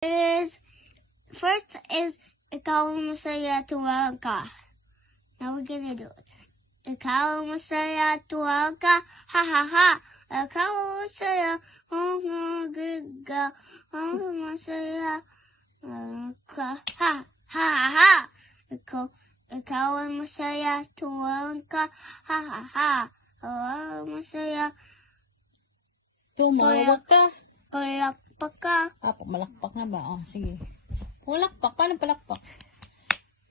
First is ikaw masaya tuwa ka. Now we're gonna do it. Ikaw masaya tuwa ka, ha ha ha. Ikaw masaya, ka. Ikaw masaya ka, ha ha ha. Ikaw masaya tuwa ka, ha ha ha. Ikaw masaya tumawa ka. Palakpak ka. Malakpak na ba? Oh, sige. Palakpak. Paano palakpak?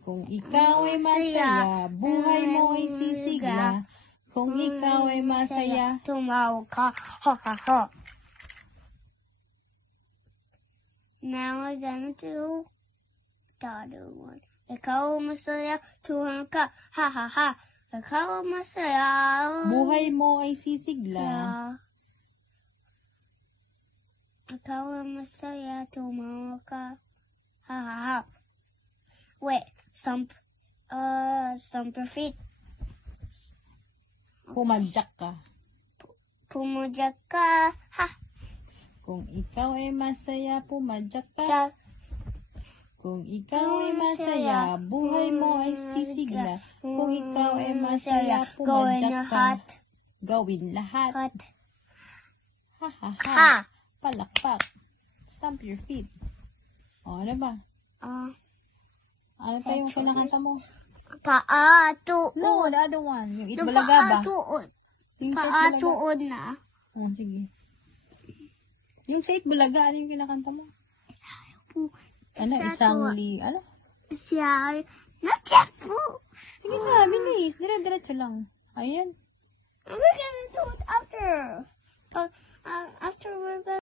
Kung ikaw ay masaya, buhay mo ay sisigla. Kung ikaw ay masaya, tumawa ka. Ha ha ha. Now we're gonna do the other one. Ikaw masaya, tuwa ka. Ha ha ha. Ikaw masaya. buhay mo ay sisigla. Ikaw masaya, tumawa ka. Ha ha ha. Wait, stomp your feet. Pumadyak ka. Pumadyak ka. Ha. Kung ikaw ay masaya, pumadyak ka. Kung ikaw ay masaya, buhay mo ay sisigla. Kung ikaw ay masaya, pumadyak ka. Gawin lahat. Ha ha ha. Ha. Palakpak. Stomp your feet. O, ano ba? Ano pa yung kinakanta mo? Paatuod. No, the other one. Yung Itbulaga ba? Paatuod. Yung sa Paatuod na. Oh, sige. Yung sa Itbulaga, ano yung kinakanta mo? Ano? Ano? Siya. Natyak po. Sige na, bilis. Dire-diretso lang. Ayan. We're gonna do it after. After we're gonna